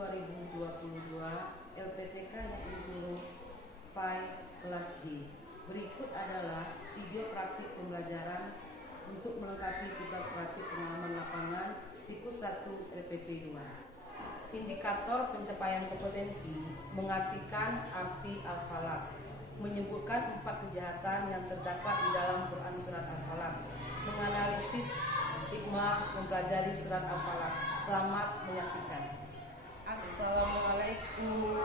2022 LPTK yang Guru Pai kelas D. Berikut adalah video praktik pembelajaran untuk melengkapi tugas praktik pengalaman lapangan siklus 1 LPP 2. Indikator pencapaian kompetensi mengartikan arti al-falaq, menyebutkan 4 kejahatan yang terdapat di dalam Quran surat al-falaq, menganalisis hikmah mempelajari surat al-falaq. Selamat menyaksikan. Assalamualaikum.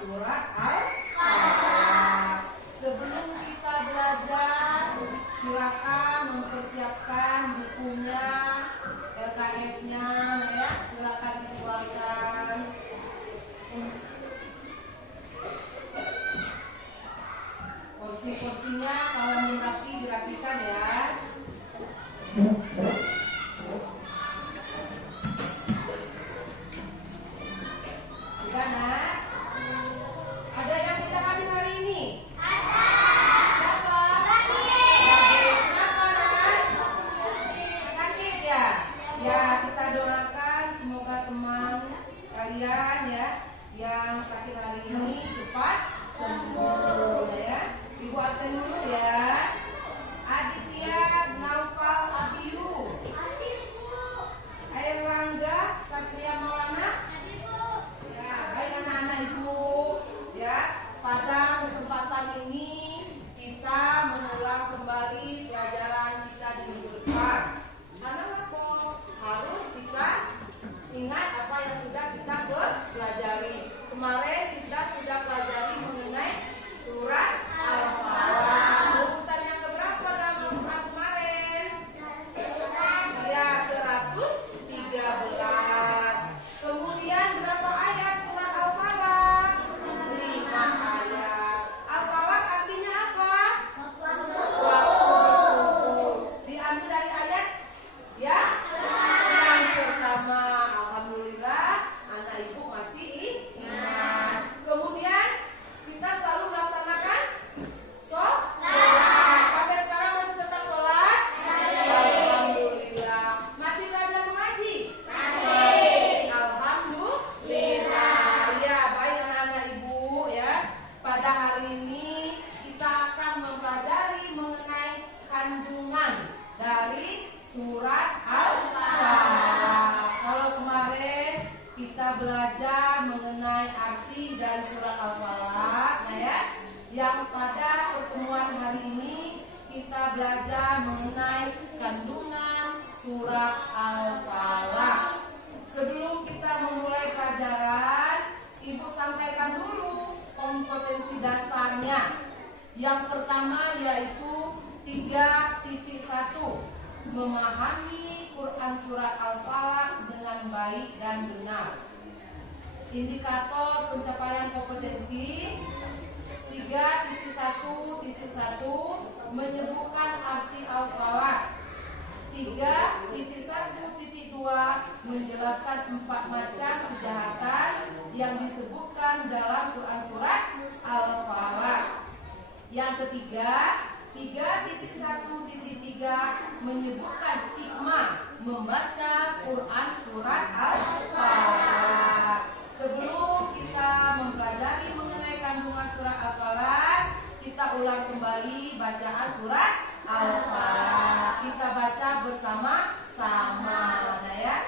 Surat Al-Falaq. Sebelum kita belajar, silakan mempersiapkan bukunya, LKS-nya, ya, silakan dikeluarkan. Porsi-porsinya kalau merapi dirapikan ya. Sudah, Nak? Ada belajar mengenai arti dari surat Al-Falaq. Nah ya, yang pada pertemuan hari ini kita belajar mengenai kandungan surat Al-Falaq. Sebelum kita memulai pelajaran, Ibu sampaikan dulu kompetensi dasarnya. Yang pertama yaitu 3.1, memahami Quran surat Al-Falaq dengan baik dan benar. Indikator pencapaian kompetensi 3.1.1, menyebutkan arti Al-Falaq. 3.1.2, menjelaskan 4 macam kejahatan yang disebutkan dalam Quran surat Al-Falaq. Yang ketiga, 3.1.3, menyebutkan hikmah membaca Quran surat Al-Falaq. Sebelum kita mempelajari mengenai kandungan surat Al-Falaq, kita ulang kembali bacaan surat Al-Falaq. Kita baca bersama-sama, nah ya.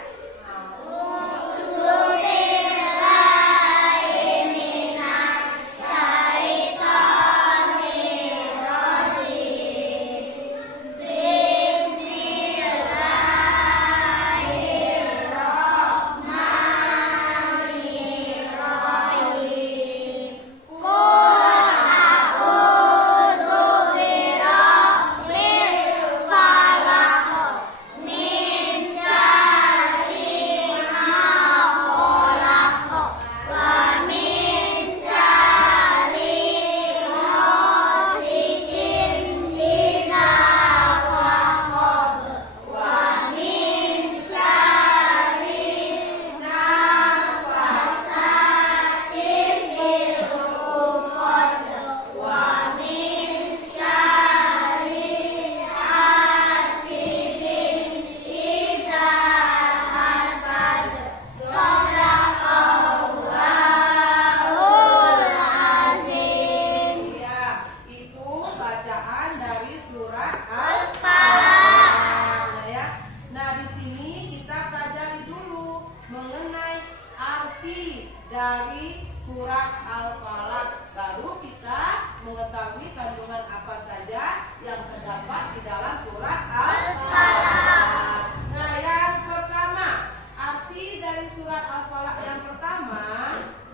Dari surat Al-Falaq, baru kita mengetahui kandungan apa saja yang terdapat di dalam surat Al-Falaq. Nah, yang pertama, arti dari surat Al-Falaq yang pertama,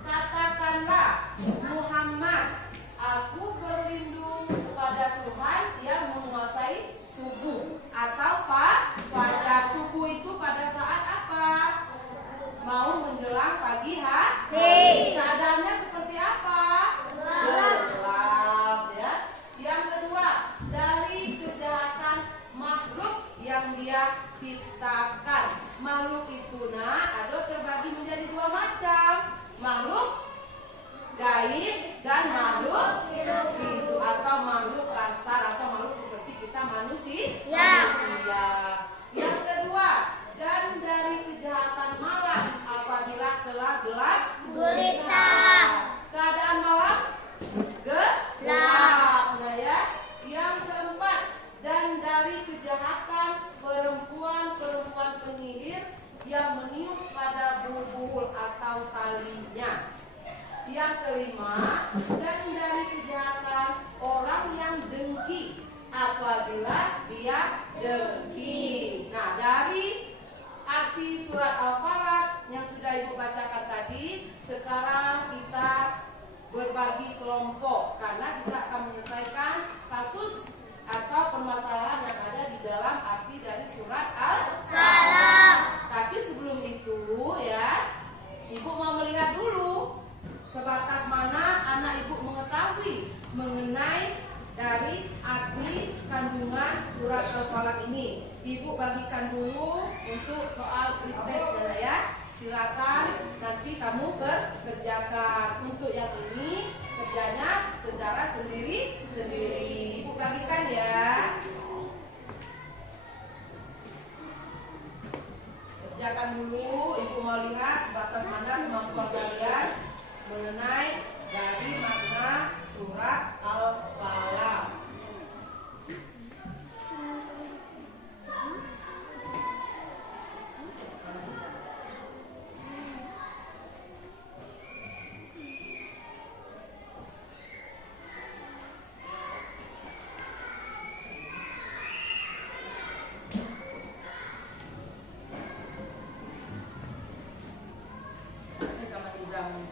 katakanlah Muhammad, aku berlindung kepada Tuhan yang menguasai subuh atau fajar. Subuh itu pada saat apa? Mau menjelang pagi hari. Keadaannya seperti apa? Gelap ya. Yang kedua, dari kejahatan makhluk yang dia ciptakan. Makhluk itu ada terbagi menjadi 2 macam. Makhluk gaib dan makhluk hidup, atau makhluk kasar atau makhluk seperti kita manusia. Yang kedua, dan dari kejahatan malam apabila telah gelap gulita. Keadaan malam gelap. Nah ya. Yang keempat, dan dari kejahatan perempuan penyihir yang meniup pada buhul atau talinya. Yang kelima, dan dari kejahatan orang yang dengki apabila dia dengki. Nah, dari arti surat Al-Falaq yang sudah Ibu bacakan tadi, sekarang kita berbagi kelompok karena kita akan menyelesaikan kasus atau permasalahan yang ada di dalam arti dari surat Al-Falaq. Tapi sebelum itu ya, Ibu mau melihat dulu sebatas mana anak Ibu mengetahui mengenai dari arti kandungan surat Al-Falaq ini. Ibu bagikan dulu untuk soal pretest ya. Silakan nanti kamu kerjakan. Untuk yang ini kerjanya secara sendiri-sendiri. Ibu bagikan ya. yang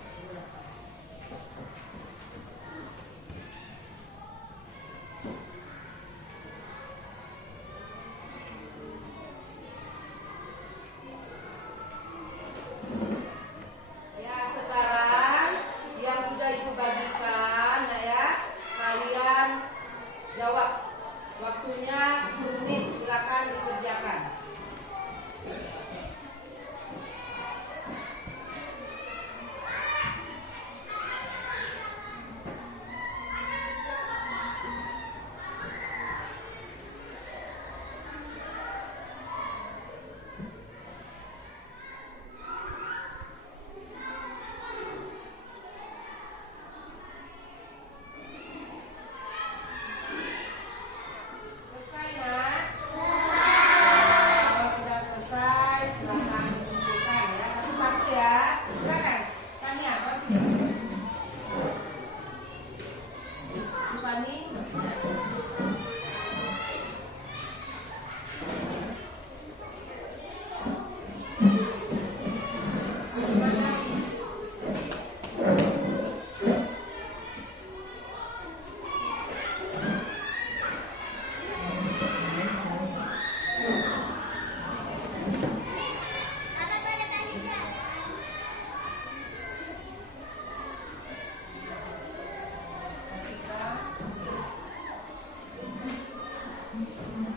ya, sekarang yang sudah Ibu bagikan, nah ya, kalian jawab. Waktunya 10 menit, silakan dikerjakan.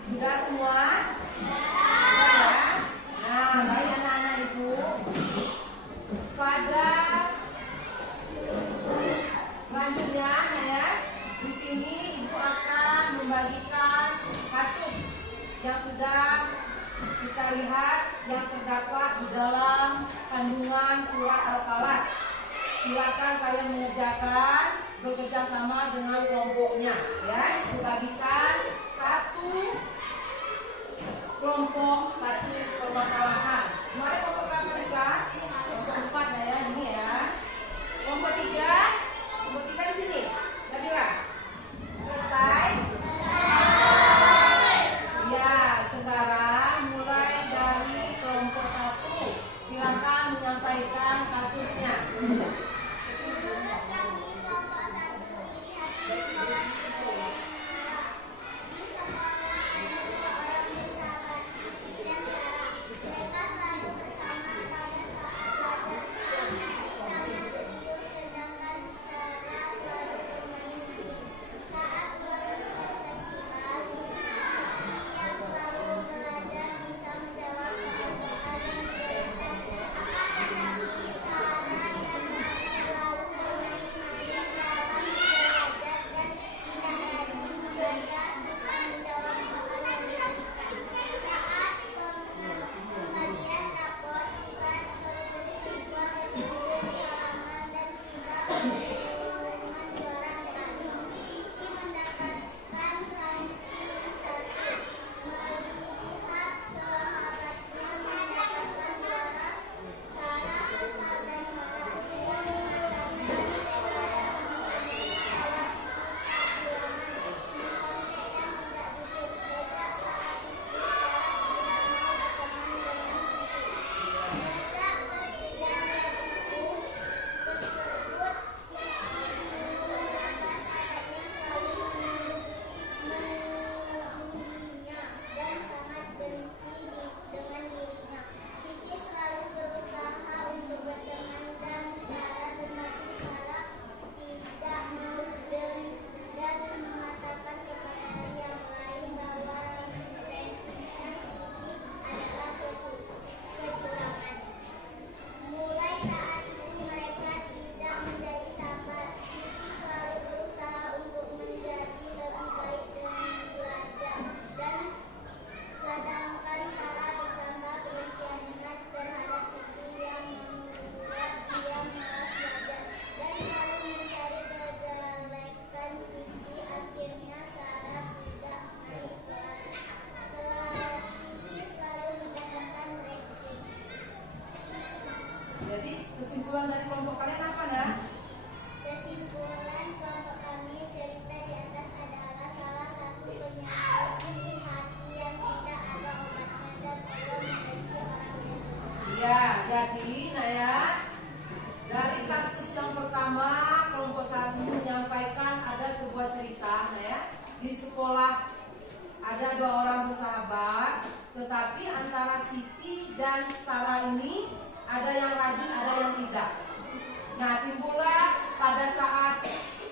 Sudah semua? Sudah ya? Nah, baik anak-anak Ibu. Pada selanjutnya, nah ya, di sini Ibu akan membagikan kasus yang sudah kita lihat yang terdapat di dalam kandungan surat Al-Falaq. Silakan kalian mengerjakan bekerja sama dengan kelompoknya, ya. Ibu bagikan satu kelompok, satu permasalahan. Kemarin kelompok berapa juga? Kelompok 4 ya, ini ya. Kelompok 3 di sini. Nabila, selesai? Ya, sekarang mulai dari kelompok 1. Silakan menyampaikan kasusnya. Jadi kesimpulan dari kelompok kalian apa, Nak? Kesimpulan kelompok kami cerita di atas adalah salah satu penyakit hati yang tidak ada obatnya dan Allah mengasihi orang yang lemah. Iya, jadi, Nak ya, dari ada yang rajin, ada yang tidak. Nah, timbullah pada saat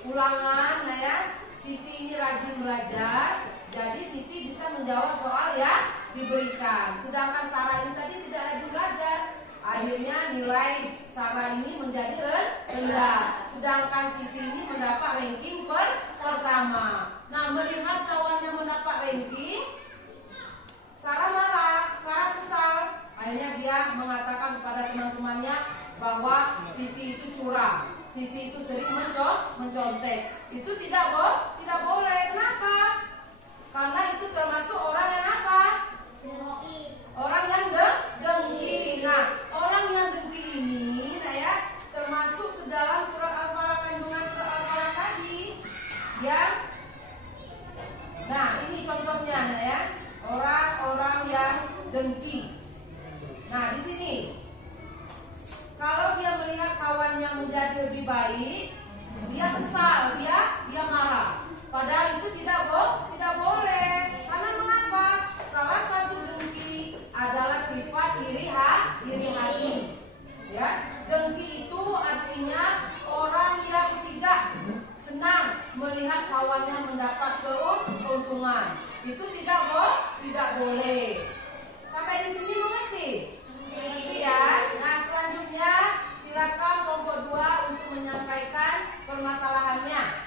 ulangan, nah ya, Siti ini rajin belajar, jadi Siti bisa menjawab soal yang diberikan. Sedangkan Sarah ini tadi tidak rajin belajar, akhirnya nilai Sarah ini menjadi rendah. Sedangkan Siti ini mendapat ranking pertama. Nah, melihat kawannya mendapat ranking, Sarah marah, Sarah kesal. Akhirnya dia mengatakan kepada teman-temannya bahwa Siti itu curang, Siti itu sering mencontek. Itu tidak boleh. Kenapa? Karena itu termasuk orang yang apa? Orang yang dengki. Nah, orang yang dengki ini, nah ya, termasuk ke dalam surat Al-Falaq, kandungan surat Al-Falaq tadi. Yang, nah ini contohnya, nah ya, orang-orang yang dengki. Nah, di sini kalau dia melihat kawannya menjadi lebih baik, dia kesal, dia marah. Padahal itu tidak boleh. Karena mengapa? Salah satu dengki adalah sifat iri hati. Ya, dengki itu artinya orang yang tidak senang melihat kawannya mendapat keuntungan. Itu tidak boleh. Sampai di sini mengerti? Ya. Nah, selanjutnya silakan kelompok 2 untuk menyampaikan permasalahannya.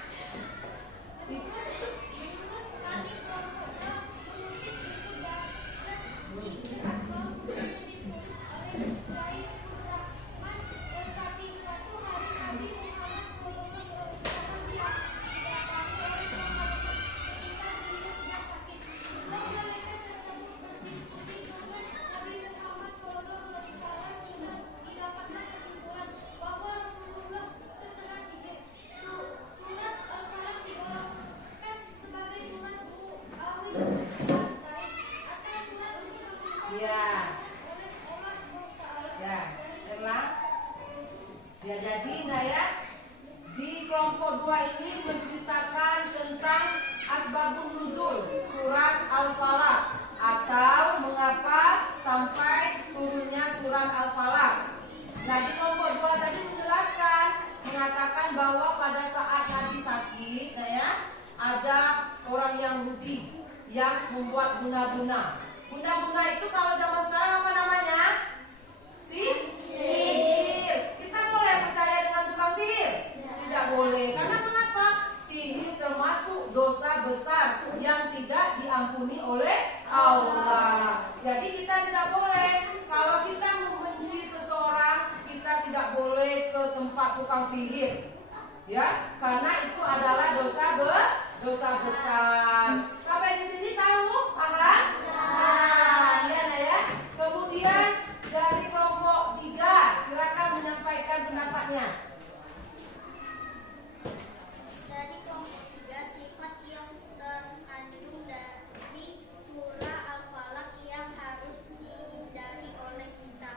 Ya, jadi nah ya, di kelompok 2 ini menceritakan tentang asbabun nuzul surat Al-Falaq, atau mengapa sampai turunnya surat Al-Falaq. Nah, di kelompok 2 tadi menjelaskan, mengatakan bahwa pada saat Nabi sakit, nah ya, ada orang Yahudi yang membuat guna-guna. Guna-guna itu kalau zaman sekarang apa namanya? Sihir. Kita boleh percaya dengan tukang sihir? Tidak boleh. Karena mengapa? Sihir termasuk dosa besar yang tidak diampuni oleh Allah. Jadi kita tidak boleh. Kalau kita membenci seseorang, kita tidak boleh ke tempat tukang sihir. Ya, karena itu adalah dosa besar. Sampai di sini tahu? Paham? Nah, ya. Kemudian dari kelompok 3, silakan menyampaikan pendapatnya. Dari kelompok 3, sifat yang terkandung dari surah Al-Falaq yang harus dihindari oleh kita.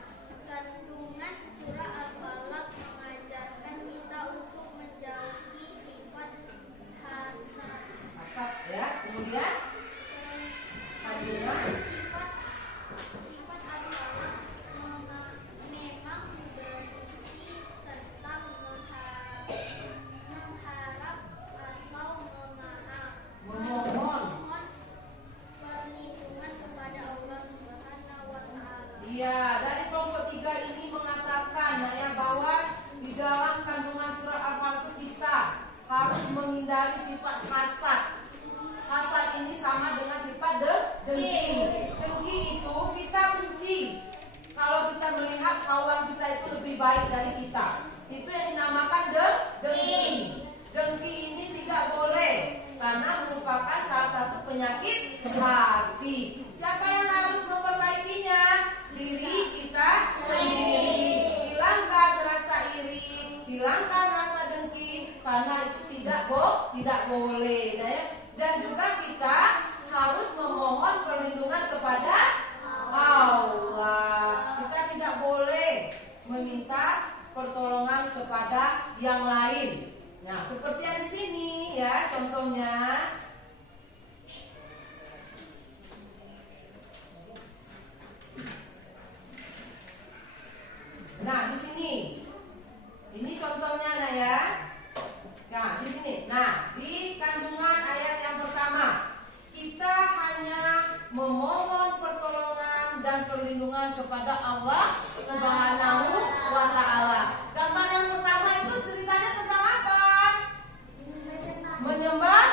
Kandungan surah Al-Falaq mengajarkan kita untuk menjauhi sifat hasad. Hasad ya. Kemudian kandungan Sifat Al-Falaq memang berisi tentang mengharap atau memohon. Perlindungan kepada Allah Subhanahu wa Ta'ala. Iya, dari kelompok 3 ini mengatakan ya, bahwa di dalam kandungan surah Al-Falaq kita harus menghindari sifat hasad. Hasad ini sama dengan sifat dengki. Dengki itu kita benci kalau kita melihat kawan kita itu lebih baik dari kita. Itu yang dinamakan dengki. Dengki ini tidak boleh karena merupakan salah satu penyakit hati. Siapa yang harus memperbaikinya? Diri kita sendiri. Hilangkan rasa iri, hilangkan rasa dengki, karena itu tidak boleh. Dan juga kita harus memohon perlindungan kepada Allah. Kita tidak boleh meminta pertolongan kepada yang lain. Nah, seperti yang di sini ya, contohnya. Nah, di sini. Ini contohnya nah ya. Nah, di sini. Nah, di kandungan ayat yang pertama, kita hanya memohon pertolongan dan perlindungan kepada Allah Subhanahu wa Ta'ala. Gambar yang pertama itu ceritanya tentang apa? Menyembah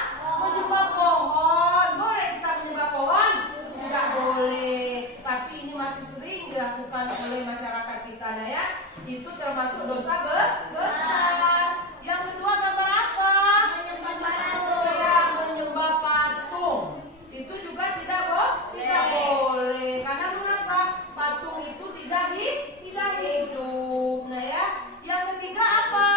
pohon. Boleh kita menyembah pohon? Tidak boleh. Tapi ini masih sering dilakukan oleh masyarakat kita ya. Itu termasuk dosa besar. Yang kedua gambar apa? Menyembah patung. Itu juga tidak boleh. Karena mengapa? Patung itu tidak hidup. Nah ya. Yang ketiga apa?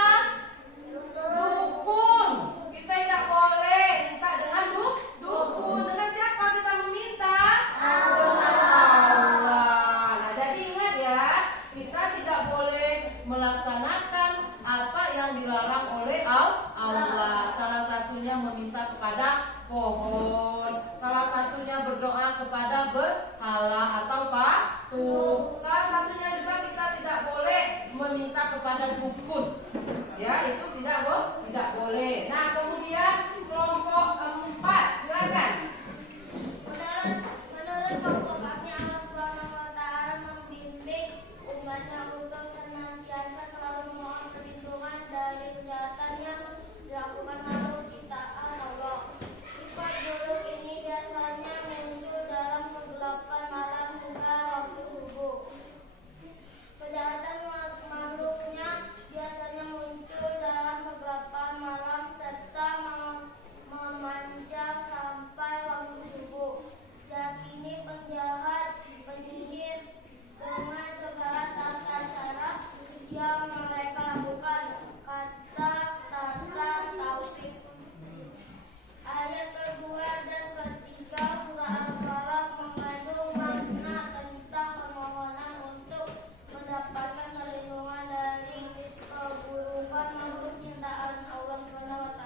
Dukun. Kita tidak boleh minta dengan dukun. Dengan siapa kita meminta? Dengan Allah. Nah, jadi ingat ya, kita tidak boleh melaksanakan apa yang dilarang oleh Allah. Salah satunya meminta kepada pohon, salah satunya berdoa kepada berhala atau patung. Salah satunya juga kita tidak boleh meminta kepada dukun. Ya, itu tidak boleh. Nah, kemudian kelompok 4, silakan. Menurut kelompok kami, Allah Subhanahu wa Ta'ala membimbing umatnya untuk senantiasa selalu memohon perlindungan dari kejahatan yang dilakukan makhluk ciptaan Allah. Sifat buruk ini biasanya muncul dalam kegelapan malam hingga waktu subuh. Kejahatan makhluknya biasanya muncul dalam kegelapan malam serta memanjang sampai waktu subuh. Yakini penjahat, penyihir dengan segala tata cara yang mereka lakukan. Kata Taufik. Ayat kedua dan ketiga surah Al-Falaq mengandung makna tentang permohonan untuk mendapatkan perlindungan dari keburukan makhluk ciptaan Allah SWT,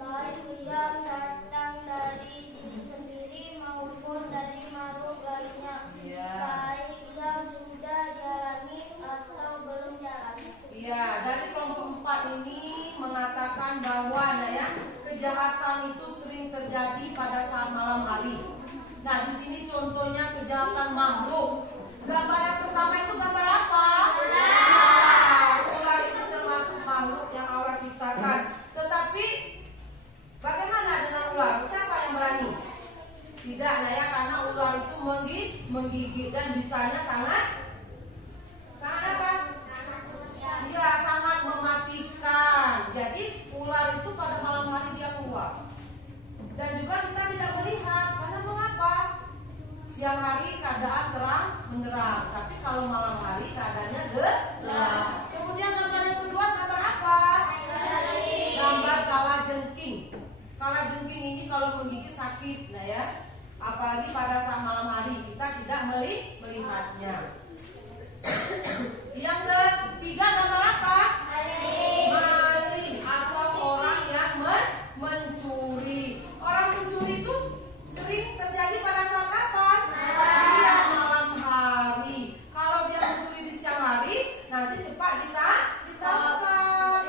baik yang datang dari diri sendiri maupun dari makhluk lainnya, baik yang sudah jalani atau belum jalani. Iya, dari kelompok 4 ini mengatakan bahwa kejahatan itu sering terjadi pada saat malam hari. Nah, di sini contohnya kejahatan makhluk. Gambar yang pertama itu gambar apa? Ular itu termasuk makhluk yang Allah ciptakan. Tetapi bagaimana dengan ular? Siapa yang berani? Tidak ya, karena ular itu menggigit dan bisanya sangat apa? Dia sangat mematikan. Jadi ular itu pada malam hari dia keluar. Dan juga kita tidak melihat. Karena mengapa? Siang hari keadaan terang menerang, tapi kalau malam hari keadaannya gelap. Kemudian gambar yang kedua gambar apa? Gambar kalajengking. Kalajengking ini kalau menggigit sakit, nah ya. Apalagi pada saat malam hari kita tidak melihatnya. Yang ketiga gambar apa? Maling atau orang yang mencuri. Orang mencuri itu sering terjadi pada saat kapan? Dia malam hari. Kalau dia mencuri di siang hari, nanti cepat ditangkap.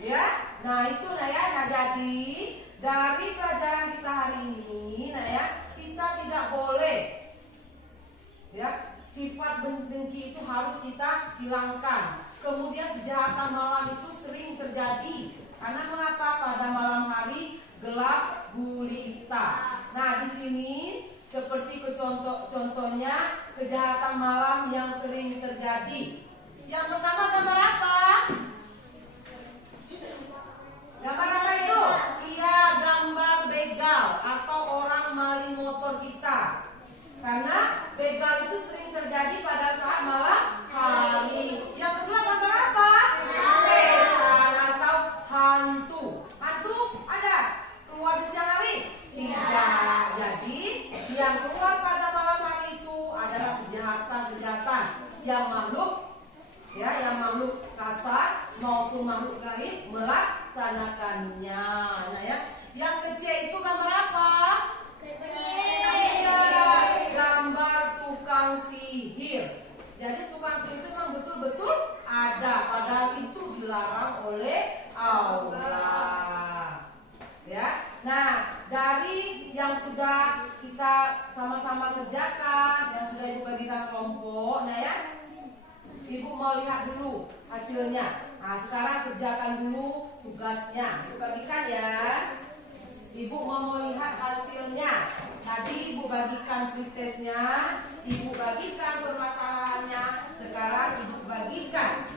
Ya, nah itu ya. Nah, jadi dari pelajaran kita hari ini, kita tidak boleh sifat dengki itu harus kita hilangkan. Kemudian kejahatan malam itu sering terjadi. Karena mengapa? Pada malam hari gelap gulita. Nah, di sini seperti contohnya kejahatan malam yang sering terjadi. Yang pertama gambar apa? Gambar apa itu? Iya, gambar begal atau orang maling motor kita. Karena begal itu sering terjadi pada saat malam hari. Yang kedua gambar apa? Setan atau hantu. Hantu ada keluar di siang hari? Tidak. Jadi yang keluar pada malam hari itu adalah kejahatan yang makhluk kasar mau lihat dulu hasilnya. Nah, sekarang kerjakan dulu tugasnya. Ibu bagikan ya. Ibu mau melihat hasilnya. Tadi Ibu bagikan pretestnya, Ibu bagikan permasalahannya. Sekarang Ibu bagikan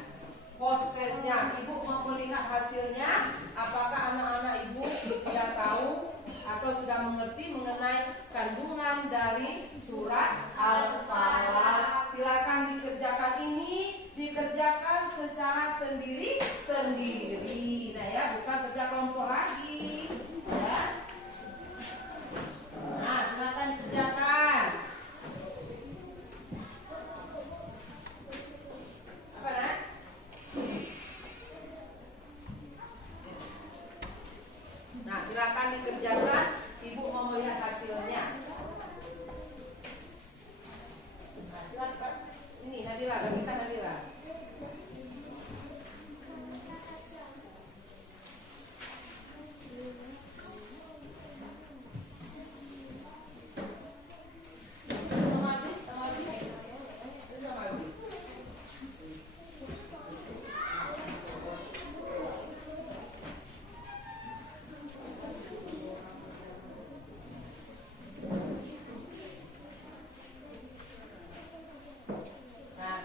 post-testnya. Ibu mau melihat hasilnya. Apakah anak-anak Ibu sudah tahu atau sudah mengerti mengenai kandungan dari surat Al-Falaq? Silakan dikerjakan ini, dikerjakan secara sendiri-sendiri. Nah ya, bukan kerja kelompok lagi. Ya. Nah, silakan dikerjakan. Apa nak? Nah, silakan dikerjakan. Ibu mau melihat hasilnya. Nah, silakan. Ini Nadila, bagikan Nadila.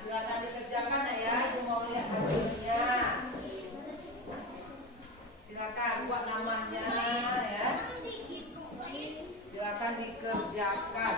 Silakan dikerjakan ya, Ibu mau lihat hasilnya. Silakan buat namanya ya. Silakan dikerjakan.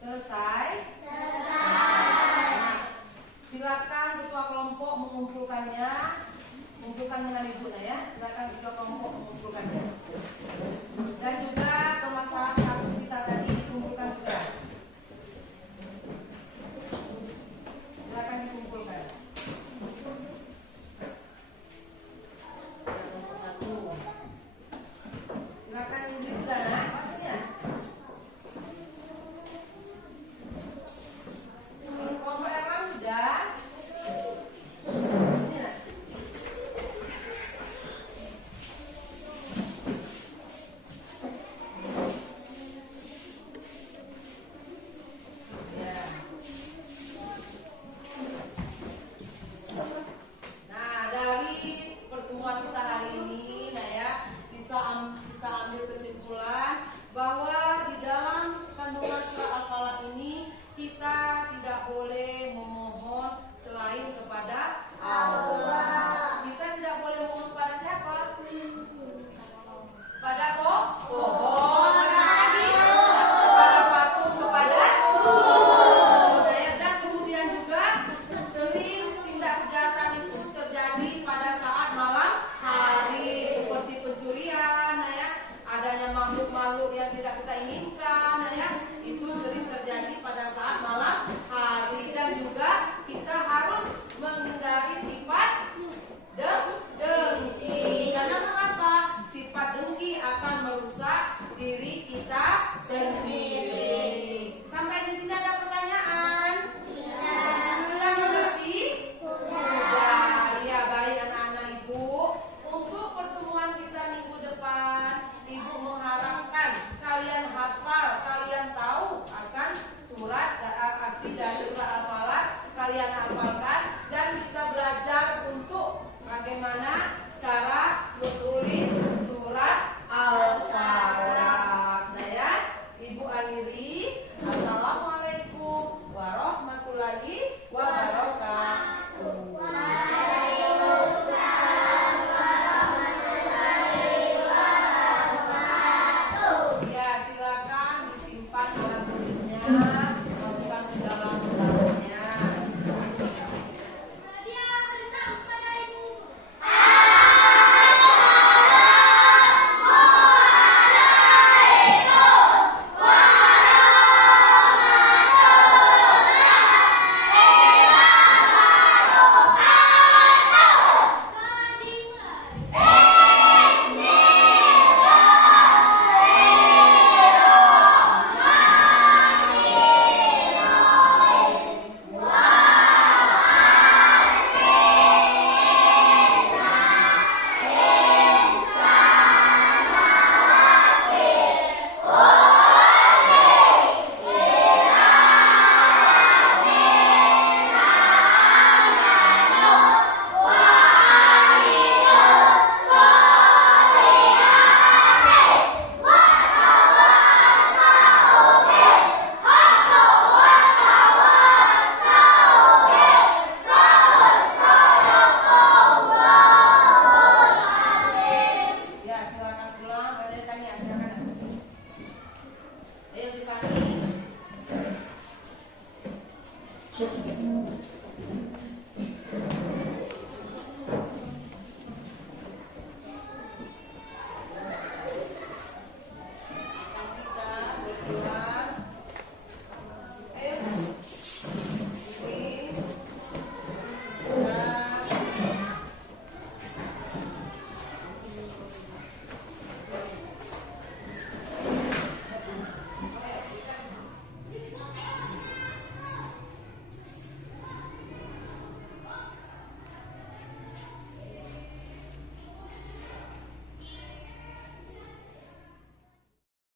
Selesai? Nah, silakan ketua kelompok mengumpulkannya, mengumpulkan dengan ibu ya.